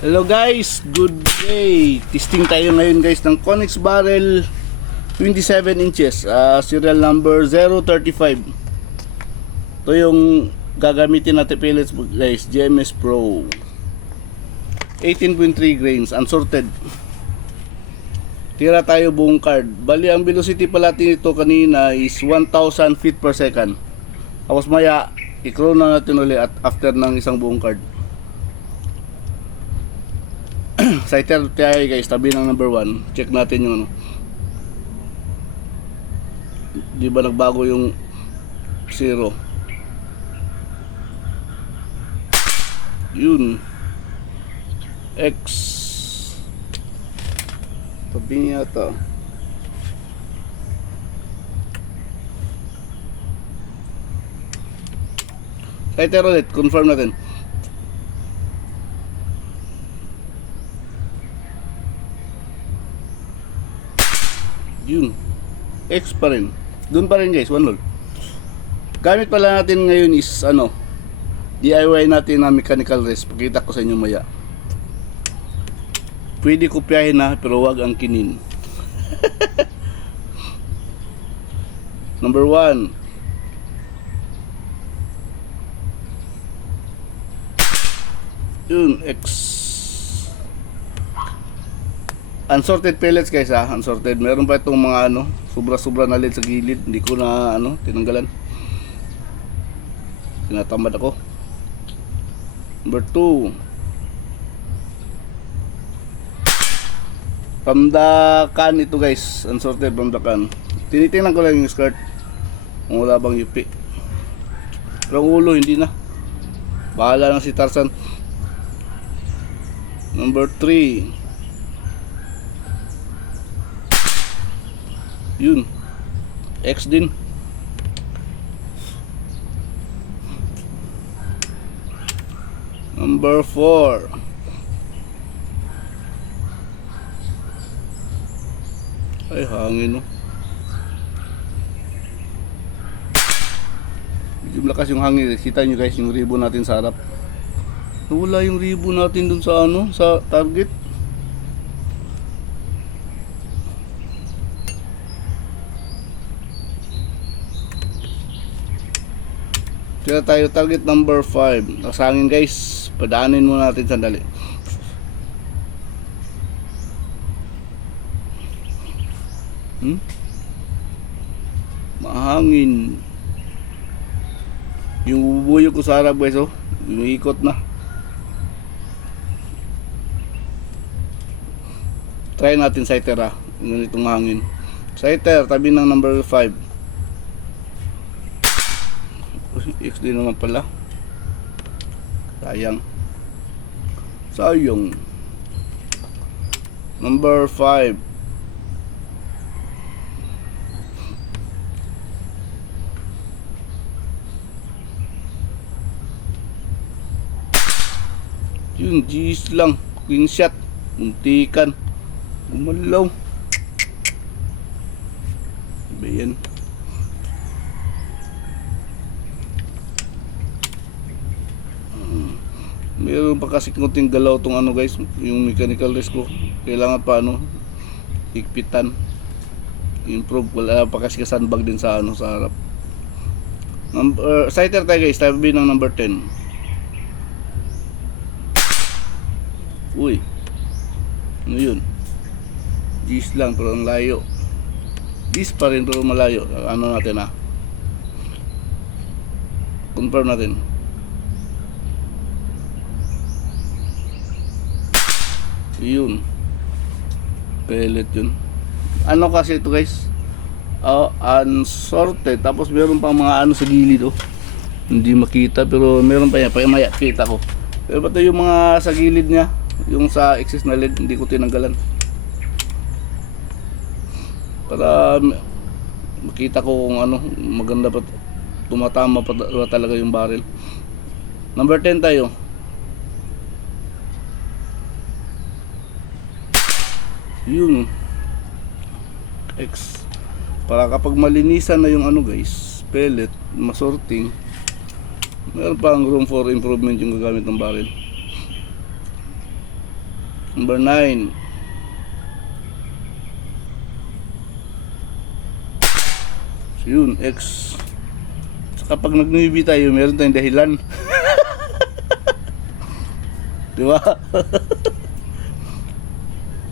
Hello guys, good day. Testing tayo ngayon guys ng Connex Barrel 27 inches, serial number 035. Ito yung gagamitin natin pellets guys, GMS Pro 18.3 grains, unsorted. Tira tayo buong card. Bali ang velocity pala natin ito kanina is 1000 feet per second. Tapos maya i-crow na natin ulit at after ng isang buong card. Sighter tayo guys, tabi ng number 1. Check natin yung ano. Di ba nagbago yung 0? Yun. X. Tabi niya ito. Sighter ulit, confirm natin. Yun, X pa rin. Doon pa rin guys, one hole. Gamit pala natin ngayon is ano, DIY natin na mechanical rest. Pakita ko sa inyo maya. Pwede kopyahin na pero wag ang kinin. Number 1. Yun, X. Unsorted pellets guys ha, unsorted. Meron pa itong mga ano, sobra-sobra na lead sa gilid. Hindi ko na ano, tinanggalan. Tinatamad ako. Number 2. Pamdakan ito guys, unsorted pamdakan. Tinitingnan ko lang yung skirt. Kung wala bang yupi. Pero ulo hindi na. Bahala na si Tarzan. Number 3. Yun, X din. Number 4. Ay, hangin no. Medyo malakas yung hangin. Kita nyo guys yung ribbon natin sa harap. Nawala yung ribbon natin dun sa ano, sa target. Kaya tayo target number 5. Nasangin guys. Padaanin muna natin sandali. Mahangin. Yung bubuyo ko sa harap guys oh. Umiikot na. Try natin sighter ganitong hangin. Sighter, tabi ng number 5. X din naman pala. Sayang. Number 5. Yun, G's lang. Queen shot. Muntikan. Umalaw. Bayan. Meron pa kasi kunting galaw tong ano guys, yung mechanical rest ko. Kailangan pa ano, higpitan. Improve, wala pa kasi sandbag din sa ano, sa harap. Sighter tayo guys, tabi ng number 10. Uy. Ano yun? G's lang pero ang layo. G's pa rin pero malayo. Ano natin confirm natin. Yun, pellet yun. Ano kasi ito guys, unsorted. Tapos meron pang mga ano sa gilid hindi makita pero meron pa yan, maya kita ko. Pero ba't yung mga sa gilid nya, yung sa excess na lead, hindi ko tinanggalan para makita ko kung ano, maganda pa, tumatama pa talaga yung barrel. Number 10 tayo. Yun, X. Para kapag malinisan na yung ano guys, pellet, masorting, meron pang room for improvement yung gagamit ng barrel. Number 9. So yun, X. So kapag nag-newbie tayo, meron tayong dahilan. Di ba?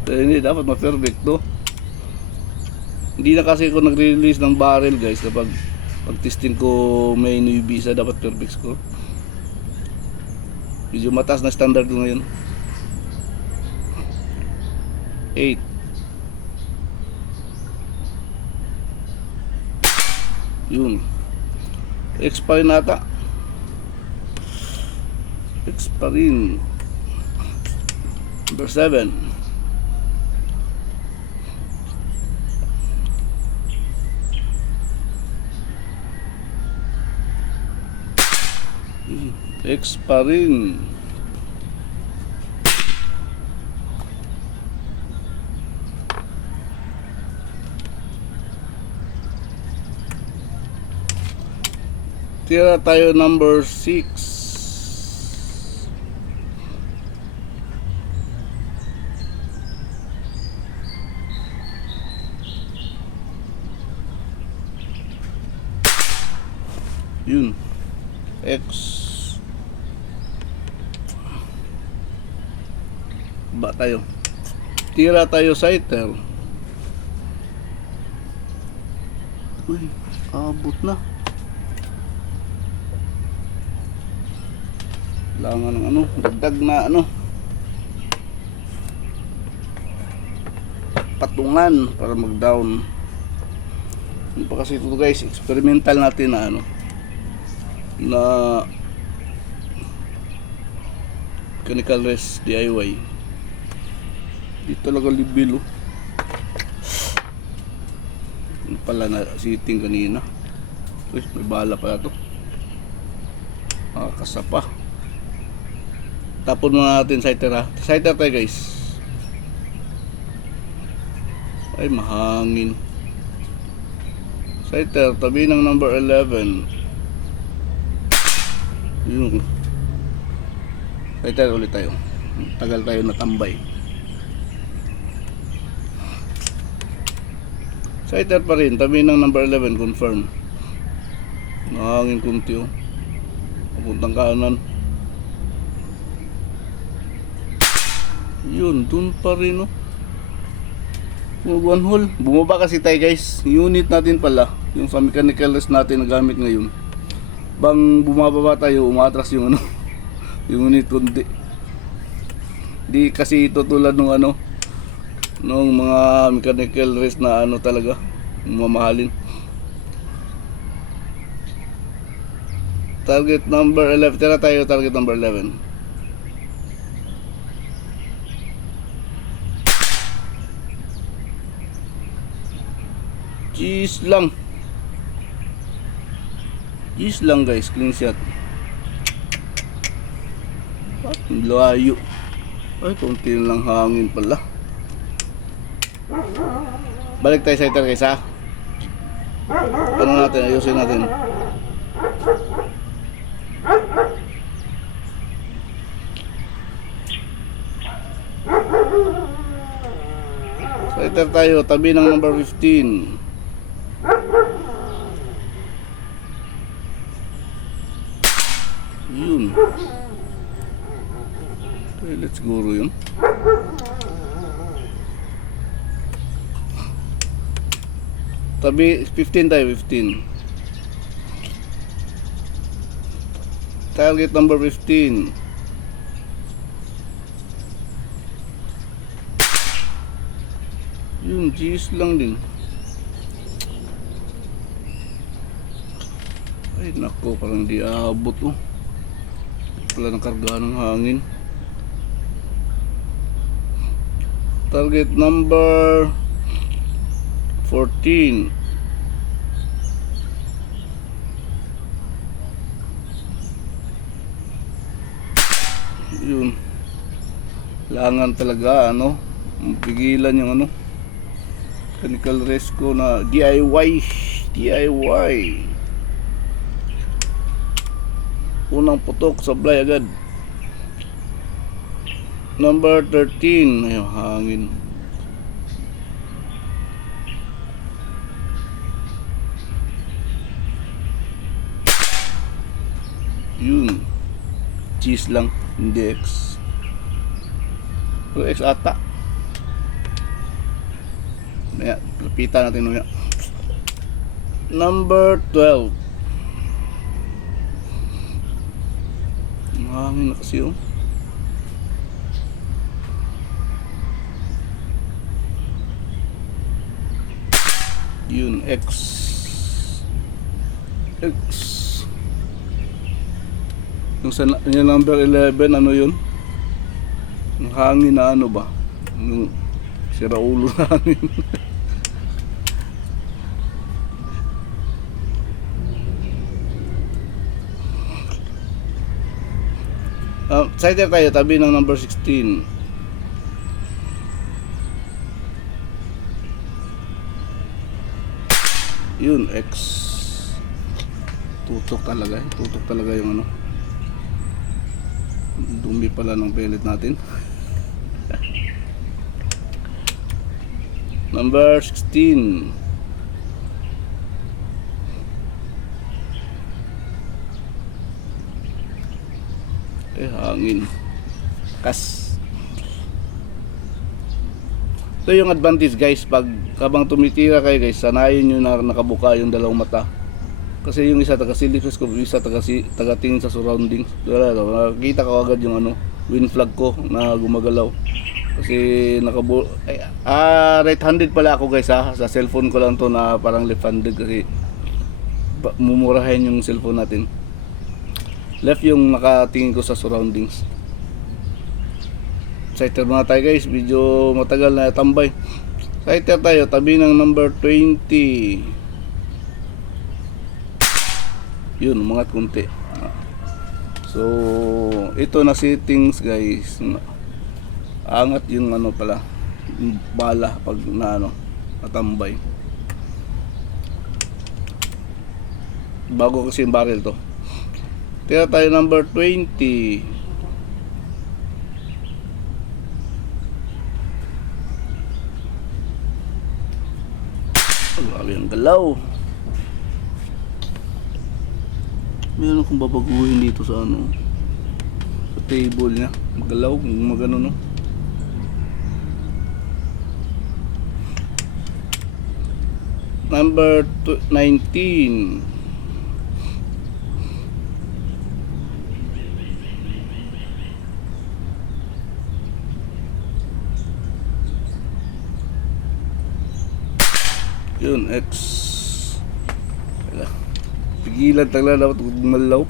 So hindi, dapat ma-perfect to. Hindi na kasi ako nagre-release ng barrel guys kapag pag-testing ko may newbie isa, dapat perfect score. Medyo mataas na standard ko ngayon. 8. Yun. X pa rin ata. X pa rin. Number 7. X pa rin. Tira tayo number 6. Yun. X. Ba tayo. Tira tayo sighter. Uy, abot na. Kailangan ng ano, dagdag na ano, patungan para mag-down. Ano pa kasi ito guys, experimental natin na ano, na mechanical rest DIY. Di talaga libil oh. Ano pala na sitting kanina. Uy, may bala pala to. Kasapa. Tapon muna natin sighter ha. Sighter tayo guys. Ay mahangin. Sighter, tabi ng number 11. Yun. Sighter ulit tayo. Tagal tayo natambay. Sighter pa rin, tabi ng number 11, confirm. Mahangin kunti oh. Papuntang kanan. Yun, dun pa rin oh. One hole. Bumaba kasi tayo guys. Unit natin pala, yung sa mechanical rest natin na gamit ngayon. Bang bumababa tayo, umatras yung ano, yung unit kundi. Di kasi ito tulad nung ano, nung mga mechanical rest na ano talaga, mamahalin. Target number 11. Tira tayo target number 11. Cheese lang. Cheese lang guys, clean shot. What? Layo. Ay, konti lang hangin pala. Balik tayo sa sighter guys ha. Ano natin, ayusin natin. Sighter tayo, tabi ng number 15. Yun. Toilet siguro yun. Tabi 15 tayo, 15. Target number 15. Yun, cheese lang din. Ay nako, parang di abot oh. Wala ng karga ng hangin. Target number 14. Yun. Kailangan talaga ano, pigilan yung ano, mechanical rest ko na DIY. Unang putok, sablay agad. Number 13. Ayun, hangin. Yun. Cheese lang, hindi X. Pero X ata. Maya, lapitan natin maya. Number 12. Hangin na kasi oh. Yun, X. Yung number 11, ano yun? Yung hangin na ano ba? Yung siraulo na hangin. Excited tayo, tabi ng number 16. Yun, X. Tutok talaga yung ano. Dumi pala ng pellet natin. Number 16. Hangin. Kas. Ito yung advantage guys, pag habang tumitira kayo guys, sanayin nyo na nakabuka yung dalawang mata. Kasi yung isa taga-silipscope, yung isa taga-tingin sa surroundings. Nakikita ko agad yung ano, wind flag ko na gumagalaw. Kasi right-handed pala ako guys ha. Sa cellphone ko lang to na parang left-handed kasi mumurahin yung cellphone natin. Left yung nakatingin ko sa surroundings. Sighter muna tayo guys, medyo matagal na tambay. Sighter tayo, tabi ng number 20. Yun, umangat kunti. So, ito na settings guys. Angat yung ano pala, yung bala pag na ano, natambay. Bago kasi yung barrel to. Tira tayo number 20. Grabe ang galaw. Meron akong babaguhin dito sa ano, sa table niya. Magalaw, magano no. Number 19. Yun, X. Pigilan tagla dapat gumalaw.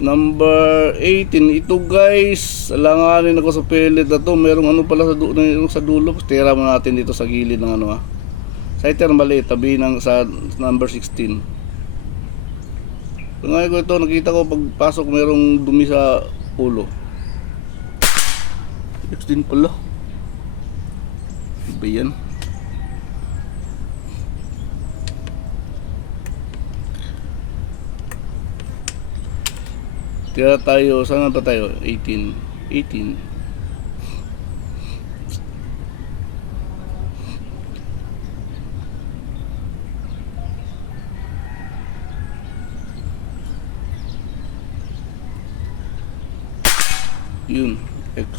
Number 18. Ito guys, alanganin ako sa pellet na to. Merong ano pala sa dulo. Tira mo natin dito sa gilid ng ano ha. Sighter mali, tabi ng sa number 16. Ngayon ko ito, nakita ko pagpasok merong dumi sa ulo. 16 pala. Iba yan. Tira tayo, saan ba tayo? 18. 18. Yun, X.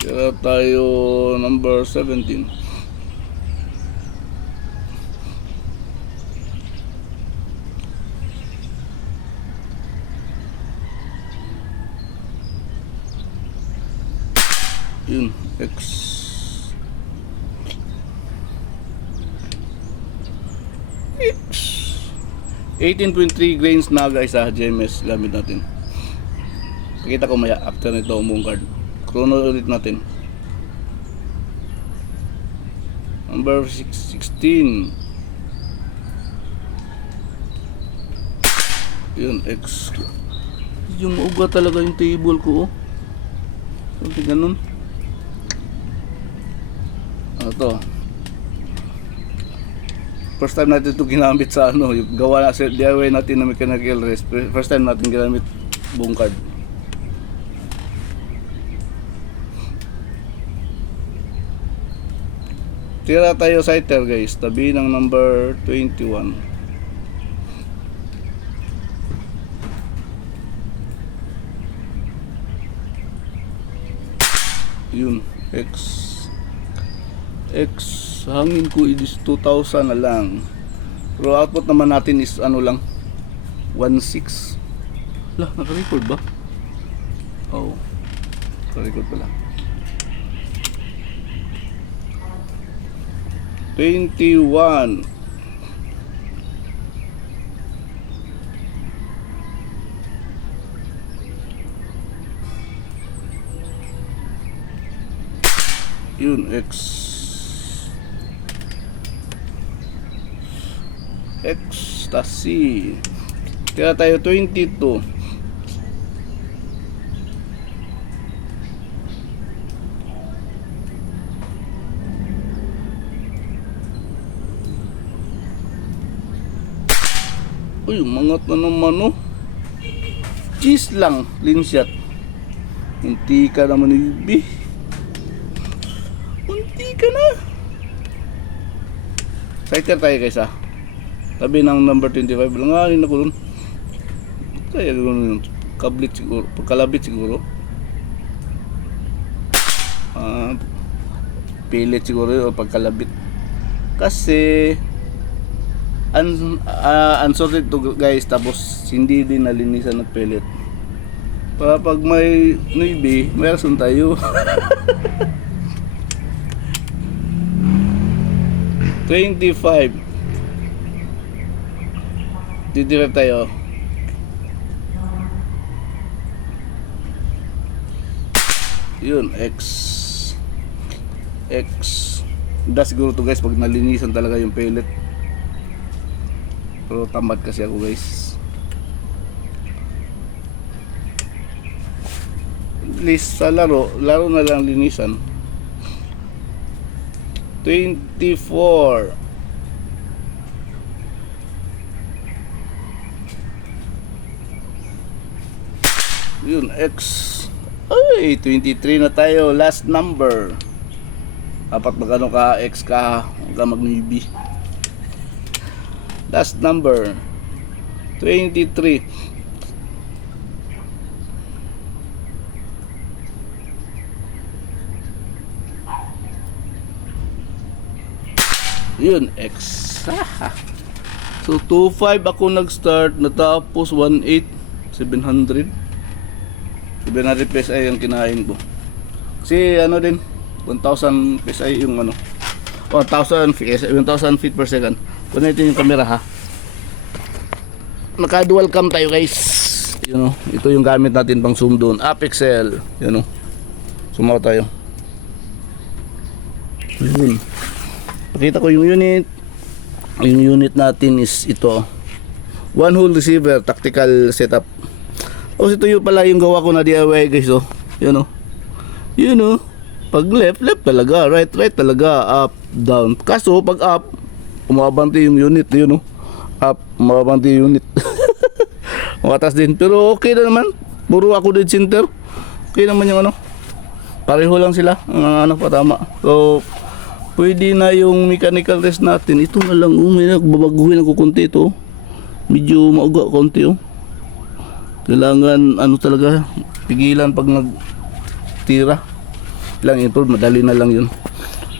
Tira tayo number 17. Yun, X. 18.3 grains na guys sa GMS gamit natin. Pakita ko maya after nito umong card. Chrono ulit natin. Number 16. Yun, X. Yung mauga talaga yung table ko oh. Something ganun. Ano to? First time natin ito ginamit sa ano, yung gawa na sa DIY natin na mechanical race. First time natin ginamit bungkad. Tira tayo sighter guys, tabi ng number 21. Yun, X hangin ko is 2,000 na lang. Pero output naman natin is ano lang 1.6. Lah, naka-record ba? Oo, naka-record pala. 21. Yun, ecstasy. Kaya tayo 22. Uy, mangat na naman oh. Cheese lang, clean shot. Hindi ka naman ibi. Hindi ka na. Sighter tayo guys ah. Tabi ng number 25. Langanin ako dun. Kaya gano'n yun. Kablit siguro. Pagkalabit siguro. Pilit siguro yun. O pagkalabit. Kasi unsorted to guys. Tapos hindi din nalinisan ng pellet. Para pag may navy, may rason tayo. 25 tayo. Yun, X da siguro to guys pag nalinisan talaga yung pellet. Pero tamad kasi ako guys. At least sa laro na lang linisan. 24. Yun, X. Ay, 23 na tayo. Last number. Dapat magano ka, X ka. Huwag ka mag-newbie. Last number. 23. Yun, X. So, 2.5 ako nag-start. Natapos 1.8. 700 PSI yung kinain ko. Kasi ano din 1,000 PSI yung ano 1,000 feet per second. Kung natin yung camera ha. Naka dual cam tayo guys. You know, ito yung gamit natin pang zoom doon. Apexel. You know. Sumaw tayo. Yun. Pakita ko yung unit. Yung unit natin is ito. One hole receiver, tactical setup. O ito yung pala yung gawa ko na DIY guys oh. Yun oh. Yun oh. Pag left talaga, right talaga, up, down. Kaso pag up, umabanti yung unit, yun oh. Up, umabanti yung unit. Matas din, pero okay na naman. Puro ako dead center. Okay naman yung ano. Pareho lang sila, ang ano pa tama. So pwede na yung mechanical test natin. Ito na lang, may nagbabaguhin ako konti ito. Medyo mauga konti oh. Kailangan ano talaga, pigilan pag nagtira. Lang improve, madali na lang yun.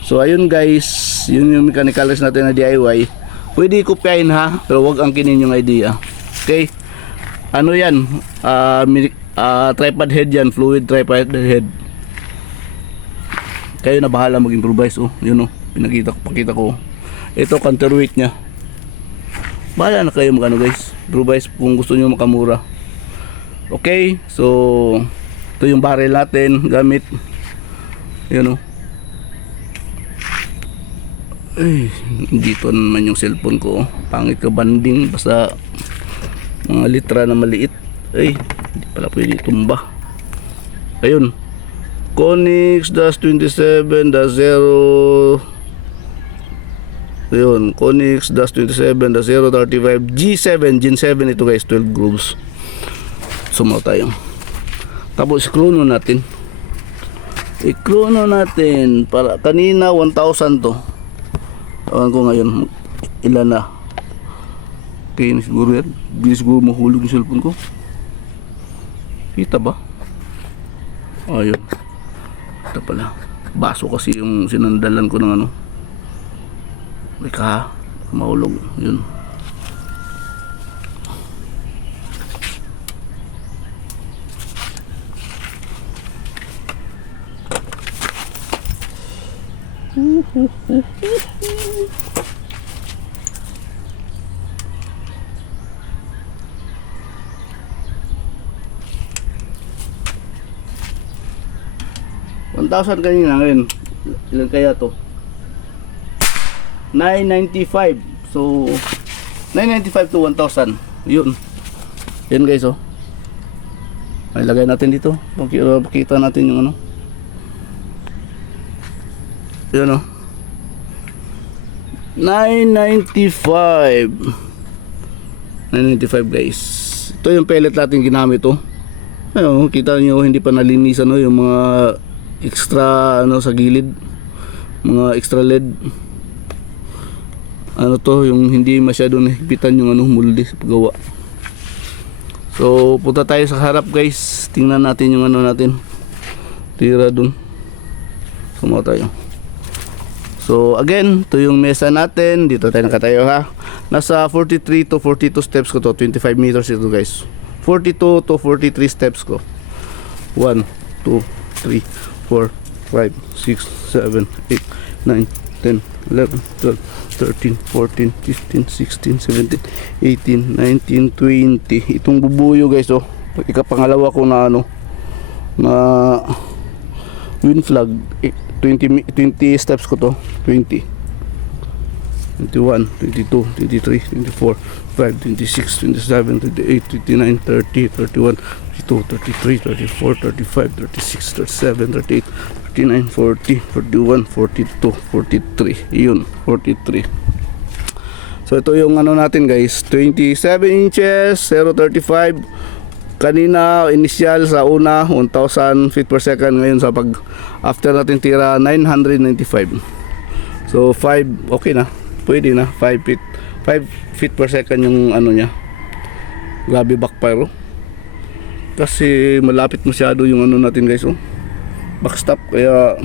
So ayun guys, yun yung mechanical test natin na DIY. Pwede kopyahin ha, pero wag angkinin yung idea. Okay? Ano yan? Tripod head yan, fluid tripod head. Kayo na bahala mag-improvise oh. Yun oh, pakita ko. Ito counterweight nya. Bahala na kayo mag-ano guys. Improvise kung gusto niyo makamura. Okay, so ito yung barrel natin gamit. Yun oh. Ay, dito naman yung cellphone ko oh. Pangit ka banding basta mga litra na maliit. Ay, hindi pala pwede tumba. Ayun, Konix -27-0 Yun, Konix Dash 27-035 G7, Gen 7 ito guys, 12 grooves. Sumaw tayo. Tapos i-chrono natin. I-chrono natin. Para, kanina 1,000 to. Awan ko ngayon, ilan na. Okay, siguro yan. Bilis siguro mahulog yung cellphone ko. Kita ba? Ayun. Ito pala. Baso kasi yung sinandalan ko ng ano. Ika, mahulog. Yun. $1,000 kanina ngayon. Ilan kaya to? 995. So 995 to 1,000. Yun. Yan guys oh. Ay lagay natin dito. Pakita natin yung ano. Yan oh. 995 guys. Ito yung pellet natin ginamit oh. Ayun, kita nyo hindi pa nalinisan no, yung mga extra ano sa gilid. Mga extra LED. Ano to, yung hindi masyado nahigpitan yung ano muldi sa paggawa. So punta tayo sa harap guys. Tingnan natin yung ano natin. Tira dun. Sumaw tayo. So again, ito yung mesa natin. Dito tayo nakatayo ha. Nasa 43 to 42 steps ko to. 25 meters ito guys. 42 to 43 steps ko. 1, 2, 3, 4, 5, 6, 7, 8, 9, 10, 11, 12, 13, 14, 15, 16, 17, 18, 19, 20. Itong bubuyo guys oh. Ikapangalawa ko na ano na wind flag 20 steps ko to. 20, 21, 22, 23, 24, 25, 26, 27, 28, 29, 30, 31, 32, 33, 34, 35, 36, 37, 38, 39, 40, 41, 42, 43. Yun, 43. So ito yung ano natin guys, 27 inches, 0.35. Kanina initial sa una 1,000 feet per second, ngayon sa pag after natin tira 995. So 5 okay na. Pwede na 5 feet per second yung ano niya. Grabe backfire oh. Kasi malapit masyado yung ano natin guys oh. Backstop kaya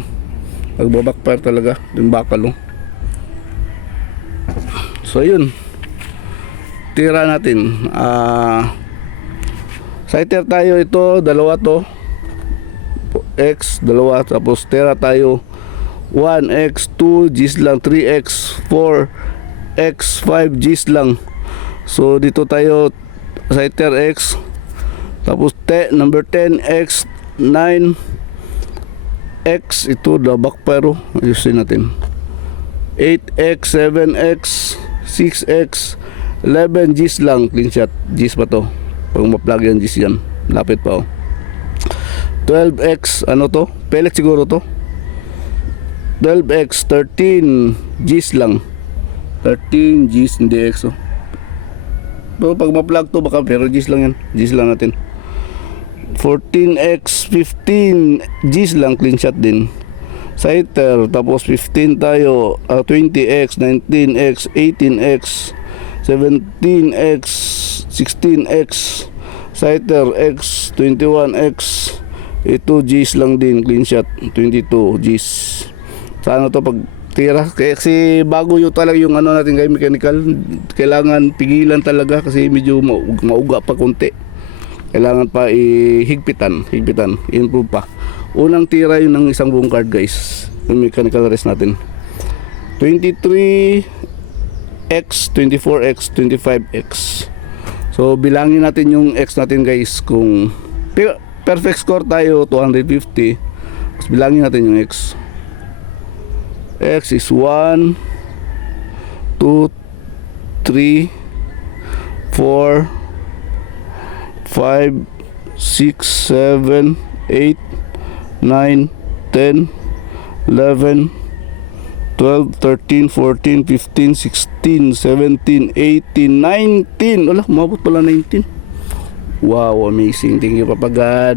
nagba-backfire talaga yung bakal oh. So yun. Tira natin. Sighter tayo ito, dalawa to. X, dalawa. Tapos tira tayo 1x, 2 Gs lang, 3x, 4x, 5 Gs lang. So dito tayo sighter X. Tapos number 10x, 9x, ito the backfire. Ayusin natin. 8x, 7x, 6x, 11 Gs lang, clean shot. Gs pa to. Pag ma-plug yan, Gs yan. Lapit pa oh. 12x, ano to? Pellet siguro to. 12x, 13 Gs lang. 13 Gs, hindi X oh. Pero pag ma-plug to baka pero Gs lang yan. Gs lang natin. 14x, 15 Gs lang, clean shot din. Sighter, tapos 15 tayo, 20x, 19x, 18x, 17x, 16x, sighter X, 21x, ito Gs lang din, clean shot, 22 Gs. Sa ano to pag tira, kasi bago yung talaga yung ano natin kay mechanical, kailangan pigilan talaga kasi medyo mauga pa konti. Kailangan pa higpitan, improve pa. Unang tira yun ng isang buong card guys, yung mechanical rest natin. 23x, 24x, 25x. So bilangin natin yung X natin guys, kung perfect score tayo 250. Tapos bilangin natin yung X. X is 1, 2, 3, 4, 5, 6, 7, 8, 9, 10, 11, 12, 13, 14, 15, 16, 17, 18, 19. Wala, umabot pala 19. Wow, amazing. Thank you, Papa God.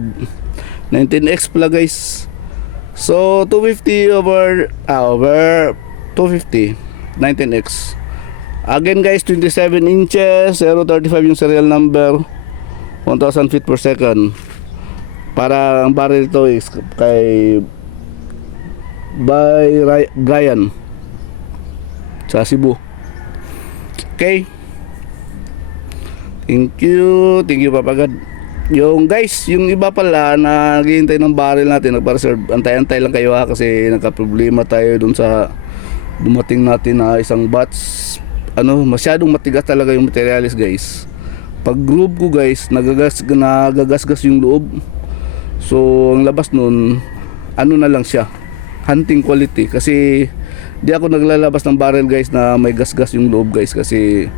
19x pala, guys. So, 250 over 250. 19x. Again, guys, 27 inches. 035 yung serial number. 1,000 feet per second. Para ang barrel ito is kay Brian sa Cebu. Okay. Thank you Papa God. Yung guys, yung iba pala na naghihintay ng barrel natin, nagpa-reserve, antay-antay lang kayo ha, kasi nagka-problema tayo dun sa dumating natin na isang batch. Masyadong matigas talaga yung materialis, guys. Pag groove ko, guys, nagagasgas yung loob. So ang labas nun, na lang siya, hunting quality. Kasi di ako naglalabas ng barrel, guys, na may gasgas yung loob, guys. Kasi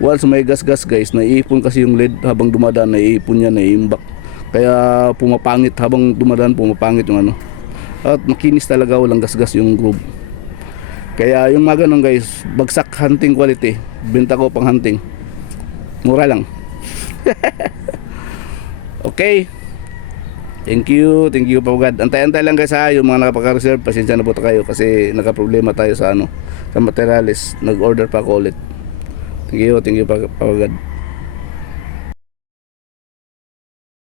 once may gasgas, guys, naiipon kasi yung lead habang dumadaan, naiipon niya, naiimbak. Kaya pumapangit habang dumadaan, pumapangit yung At makinis talaga, walang gasgas yung groove. Kaya yung mga ganun, guys, bagsak hunting quality. Benta ko pang hunting. Mura lang. Okay. Thank you Papa God. Antay-antay lang, guys, ha, yung mga nakapaka-reserve. Pasensya na po kayo kasi nagka-problema tayo sa sa materialis. Nag-order pa ako ulit. Thank you Papa God.